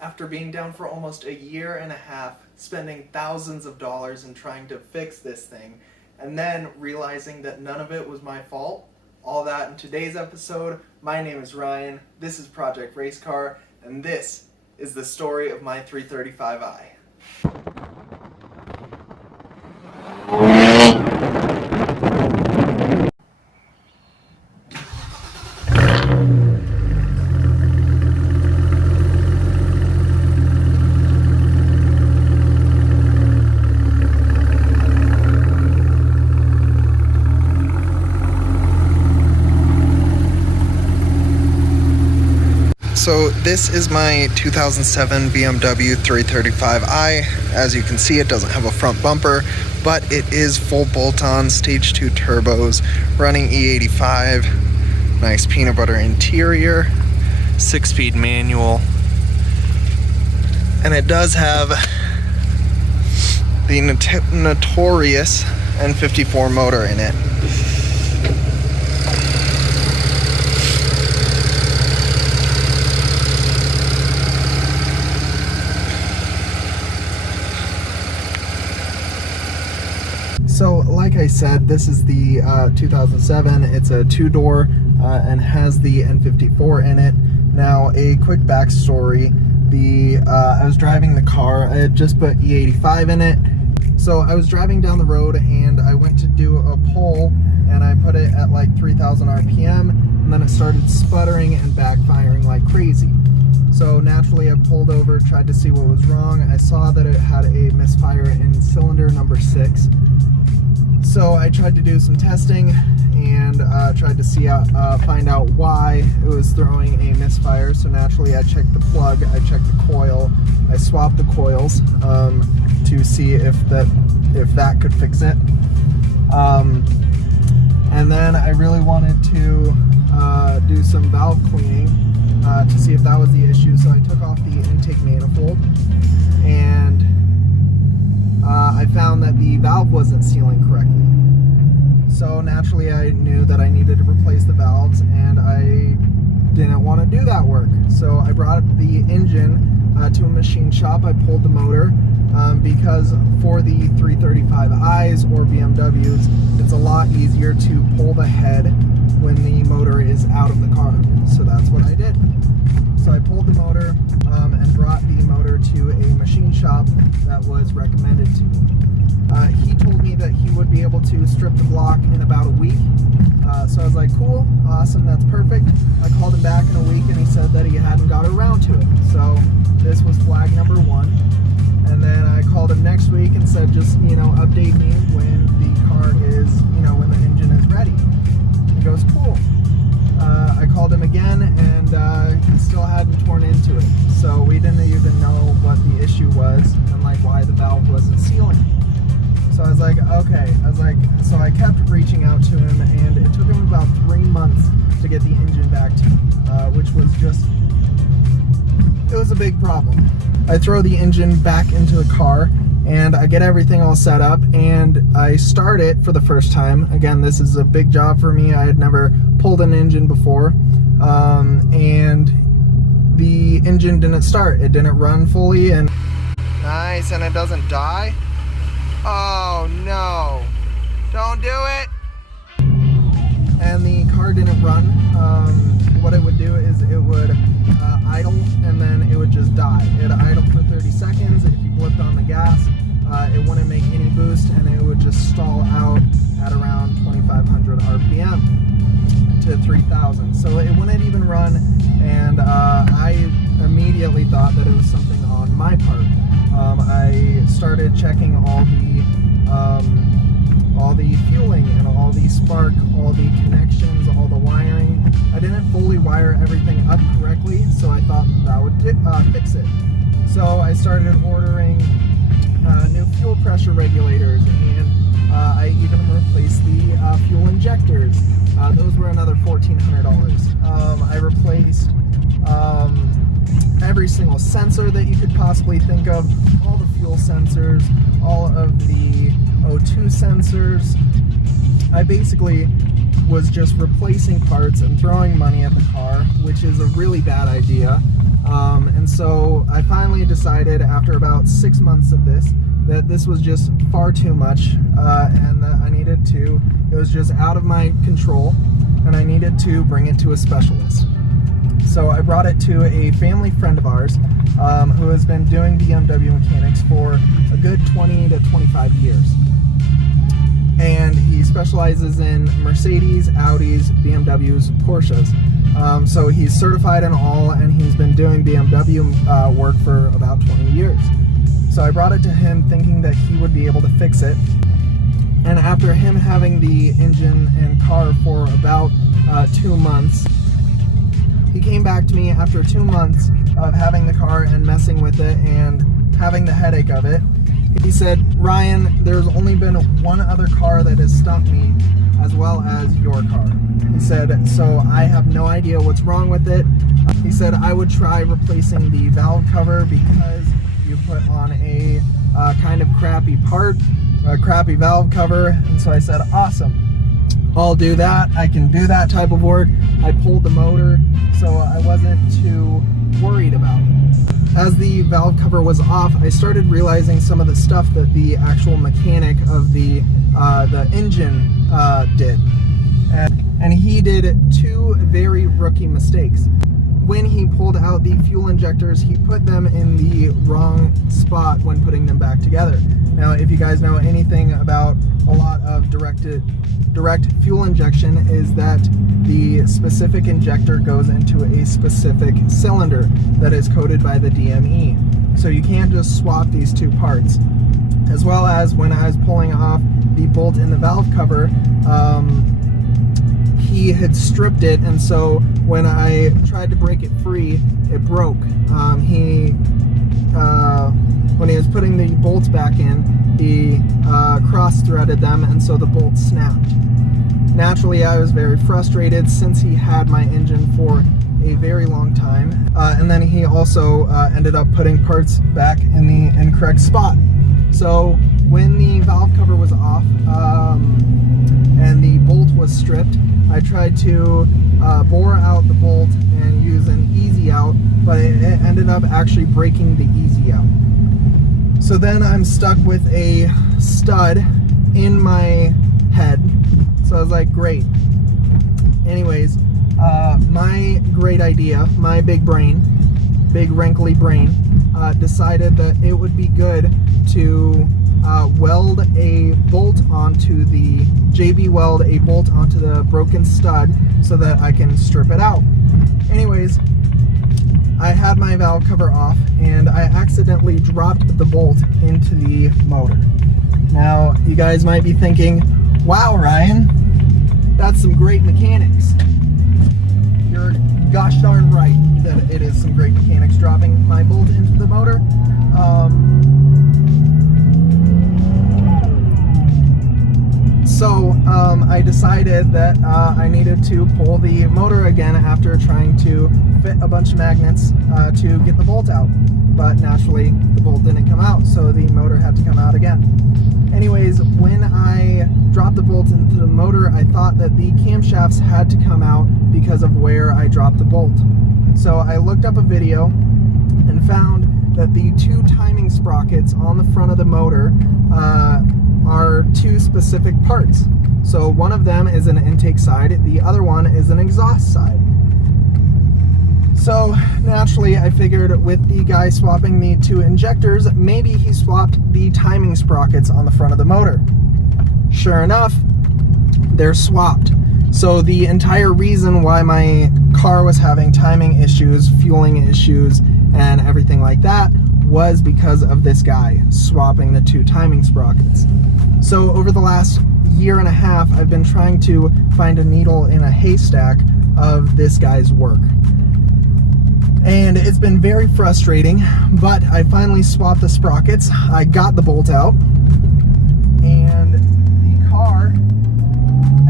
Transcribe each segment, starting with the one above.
After being down for almost a year and a half, spending thousands of dollars in trying to fix this thing, and then realizing that none of it was my fault, all that in today's episode. My name is Ryan, this is Project Racecar, and this is the story of my 335i. So this is my 2007 Bmw 335i. As you can see, it doesn't have a front bumper, but it is full bolt-on stage 2 turbos, running E85, nice peanut butter interior, 6-speed manual, and it does have the notorious N54 motor in it. So like I said, this is the 2007. It's a 2-door and has the N54 in it. Now, a quick backstory. I was driving the car. I had just put E85 in it. So I was driving down the road and I went to do a pull and I put it at like 3,000 RPM, and then it started sputtering and backfiring like crazy. So naturally I pulled over, tried to see what was wrong. I saw that it had a misfire in cylinder number 6. So I tried to do some testing and tried to see find out why it was throwing a misfire. So naturally I checked the plug, I checked the coil, I swapped the coils to see if that could fix it. And then I really wanted to do some valve cleaning to see if that was the issue. So I took off the intake manifold and I found that the valve wasn't sealing correctly. So naturally I knew that I needed to replace the valves, and I didn't want to do that work. So I brought the engine to a machine shop. I pulled the motor because for the 335i's or BMWs, it's a lot easier to pull the head when the motor is out of the car. So that's what I did. So I pulled the motor and brought the motor to a machine shop that was recommended to me. He told me that he would be able to strip the block in about a week. So I was like, cool, awesome, that's perfect. I called him back in a week and he said that he hadn't got around to it. So this was flag number 1. And then I called him next week and said, just, update me when the car is, when the engine is ready. He goes, cool. I called him again and he still hadn't torn into it. So we didn't even know what the issue was and like why the valve wasn't sealing. So I was like, okay. So I kept reaching out to him, and it took him about 3 months to get the engine back to me, which was it was a big problem. I throw the engine back into the car and I get everything all set up and I start it for the first time. Again, this is a big job for me. I had never pulled an engine before, and the engine didn't start. It didn't run fully. And nice, and it doesn't die. Oh no, don't do it. And the car didn't run. What it would do is it would idle and then it would just die. It idled for 30 seconds. If you blipped on the gas, it wouldn't make any boost and it would just stall out at around 2,500 RPM to 3,000. So it wouldn't even run, and I immediately thought that it was something on my part. I started checking all the fueling and all the spark, all the connections, all the wiring. I didn't fully wire everything up correctly, so I thought that would fix it. So I started ordering new fuel pressure regulators, and I even replaced the fuel injectors. Those were another $1,400. I replaced every single sensor that you could possibly think of, all the fuel sensors, all of the O2 sensors. I basically was just replacing parts and throwing money at the car, which is a really bad idea. And so I finally decided after about 6 months of this that this was just far too much, and that I needed to, it was just out of my control, and I needed to bring it to a specialist. So I brought it to a family friend of ours who has been doing BMW mechanics for a good 20 to 25 years. And he specializes in Mercedes, Audis, BMWs, Porsches. So he's certified in all, and he's been doing BMW work for about 20 years. So I brought it to him thinking that he would be able to fix it. And after him having the engine and car for about 2 months, he came back to me after 2 months of having the car and messing with it and having the headache of it. He said, "Ryan, there's only been one other car that has stumped me as well as your car." He said, "So I have no idea what's wrong with it." He said, "I would try replacing the valve cover because you put on a kind of crappy part, a crappy valve cover." And so I said, "Awesome, I'll do that. I can do that type of work." I pulled the motor, so I wasn't too worried about it. As the valve cover was off, I started realizing some of the stuff that the actual mechanic of the engine did. And he did 2 very rookie mistakes. When he pulled out the fuel injectors, he put them in the wrong spot when putting them back together. Now, if you guys know anything about a lot of direct fuel injection, is that the specific injector goes into a specific cylinder that is coded by the DME. So you can't just swap these 2 parts. As well as when I was pulling off the bolt in the valve cover, he had stripped it, and so when I tried to break it free, it broke. When he was putting the bolts back in, he cross-threaded them, and so the bolts snapped. Naturally, I was very frustrated since he had my engine for a very long time, and then he also ended up putting parts back in the incorrect spot. So when the valve cover was off and the bolt was stripped, I tried to bore out the bolt and use an easy out, but it ended up actually breaking the easy out. So then I'm stuck with a stud in my head. So I was like, great. Anyways, my great idea, my big wrinkly brain, decided that it would be good to weld a bolt onto the JB weld a bolt onto the broken stud so that I can strip it out. Anyways, I had my valve cover off and I accidentally dropped the bolt into the motor. Now, you guys might be thinking, wow, Ryan, that's some great mechanics. You're gosh darn right that it is some great mechanics dropping my bolt into the motor. So I decided that I needed to pull the motor again after trying to fit a bunch of magnets to get the bolt out. But naturally, the bolt didn't come out, so the motor had to come out again. Anyways, when I dropped the bolt into the motor, I thought that the camshafts had to come out because of where I dropped the bolt. So I looked up a video and found that the 2 timing sprockets on the front of the motor are 2 specific parts. So one of them is an intake side, the other one is an exhaust side. So naturally, I figured with the guy swapping the 2 injectors, maybe he swapped the timing sprockets on the front of the motor. Sure enough, they're swapped. So the entire reason why my car was having timing issues, fueling issues, and everything like that was because of this guy swapping the 2 timing sprockets. So over the last year and a half, I've been trying to find a needle in a haystack of this guy's work. And it's been very frustrating, but I finally swapped the sprockets. I got the bolt out, and the car,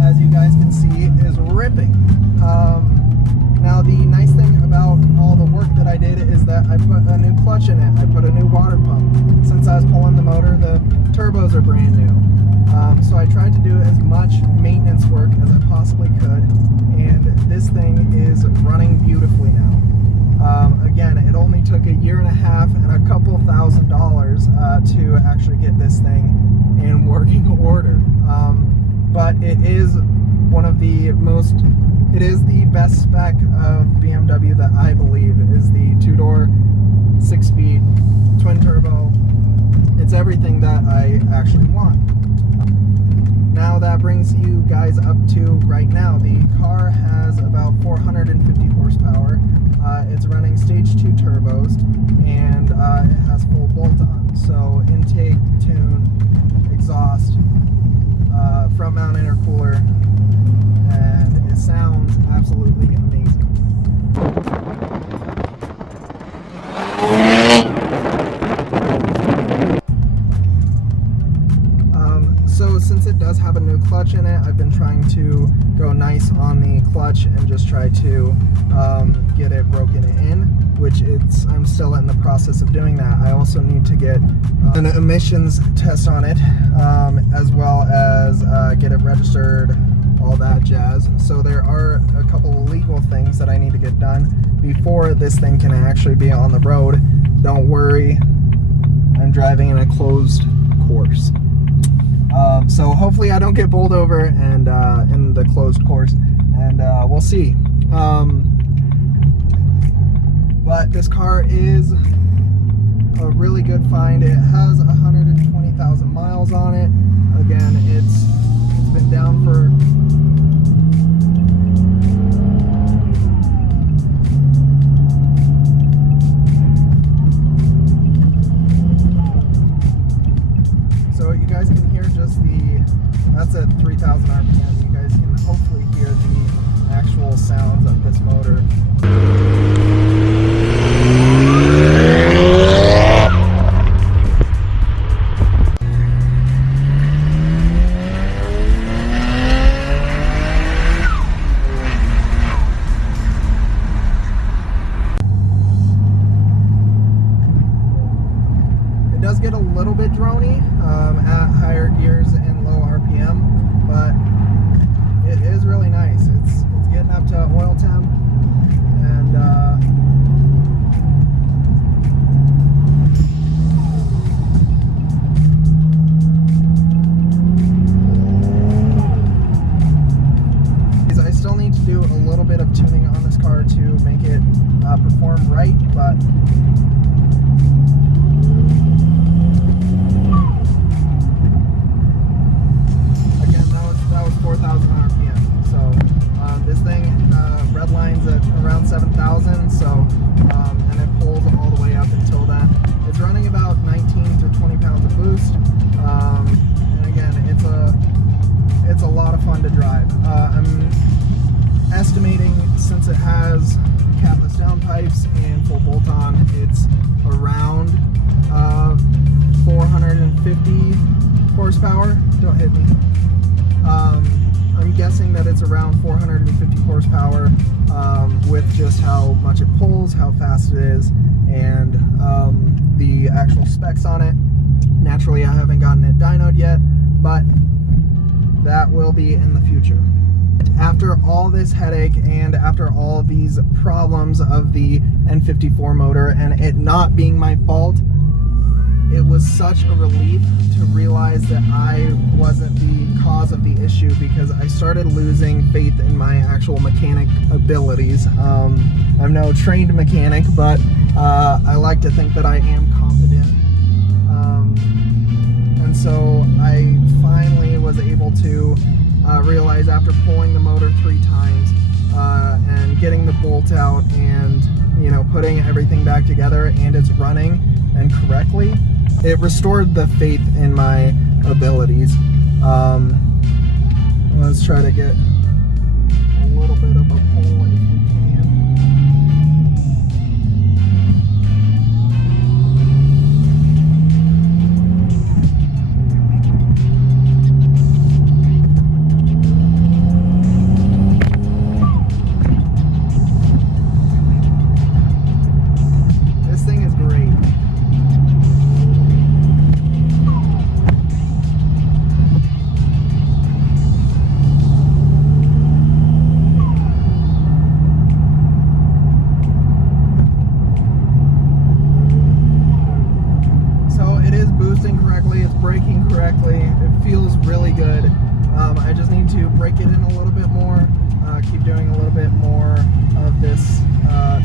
as you guys can see, is ripping. Now the nice thing about all the work that I did is that I put a new clutch in it. I put a new water pump. Since I was pulling the motor, the turbos are brand new. So I tried to do as much maintenance work as I possibly could, and this thing is running beautifully now. Again, it only took a year and a half actually get this thing in working order. But it is one of the most, it is the best spec of BMW that I believe is the 2-door, 6-speed, twin turbo. It's everything that I actually want. Now that brings you guys up to right now. The car has about 450 horsepower. It's running stage 2 turbos, and it has full bolt-on. So intake, tune, exhaust, front mount intercooler, and it sounds absolutely amazing. So since it does have a new clutch in it, I've been trying to go nice on the clutch and just try to get it broken in, which I'm still in the process of doing that. I also need to get an emissions test on it, as well as get it registered, all that jazz. So there are a couple of legal things that I need to get done before this thing can actually be on the road. Don't worry, I'm driving in a closed course. So hopefully I don't get bowled over and in the closed course, and we'll see. But this car is a really good find. It has 120,000 miles on it. Again, it's been down for that's at 3,000 RPM. You guys can hopefully hear the actual sounds of this motor. It does get a little bit droney at higher gears and low RPM, but it is really nice. It's getting up to oil temp, and I still need to do a little bit of tuning on this car to make it perform right, but that was 4,000 RPM. So this thing redlines at around 7,000. So and it pulls all the way up until that. It's running about 19 to 20 pounds of boost. And again, it's a lot of fun to drive. I'm estimating, since it has capless downpipes and full bolt-on, it's around 450 horsepower. Don't hit me. I'm guessing that it's around 450 horsepower with just how much it pulls, how fast it is, and the actual specs on it. Naturally, I haven't gotten it dynoed yet, but that will be in the future. After all this headache and after all these problems of the N54 motor and it not being my fault, it was such a relief to realize that I wasn't the cause of the issue, because I started losing faith in my actual mechanic abilities. I'm no trained mechanic, but I like to think that I am competent. And so I finally was able to realize, after pulling the motor 3 times and getting the bolt out and, you know, putting everything back together, and it's running and correctly, it restored the faith in my abilities. Let's try to get a little bit of a pull if we can. This thing is great. braking correctly. It feels really good. I just need to break it in a little bit more, keep doing a little bit more of this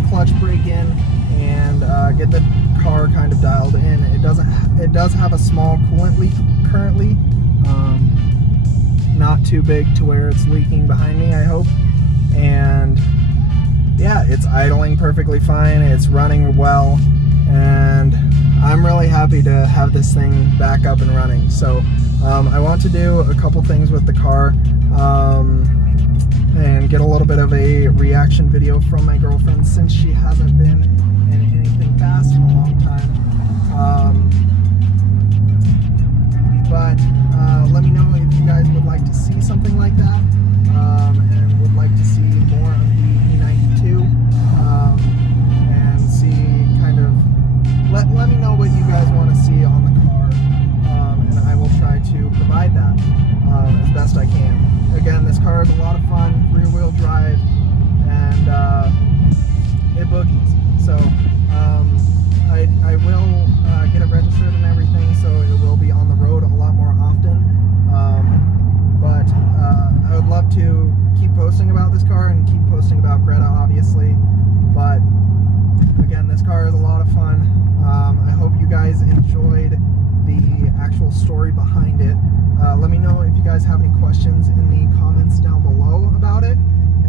clutch break in, and get the car kind of dialed in. It does have a small coolant leak currently, not too big to where it's leaking behind me, I hope. And yeah, it's idling perfectly fine, it's running well, and I'm really happy to have this thing back up and running. So I want to do a couple things with the car, and get a little bit of a reaction video from my girlfriend, since she hasn't been in anything fast in a long time. But let me know if you guys would like to see something like that, and would like to see more of the E92, and see kind of, let me know what you guys want to see on the car, and I will try to provide that as best I can. Again, this car is a lot of fun, rear-wheel drive, and it boogies. So I will get it registered and everything, so it will be on the road a lot more often. But I would love to keep posting about this car and keep posting about Greta, obviously. But again, this car is a lot of fun. I hope you guys enjoyed the actual story behind it. Let me know if you guys have any questions in the comments down below about it,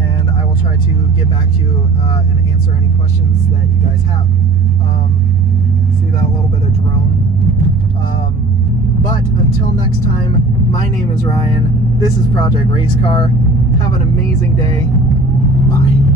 and I will try to get back to you and answer any questions that you guys have. See that little bit of drone? But until next time, my name is Ryan. This is Project Racecar. Have an amazing day. Bye.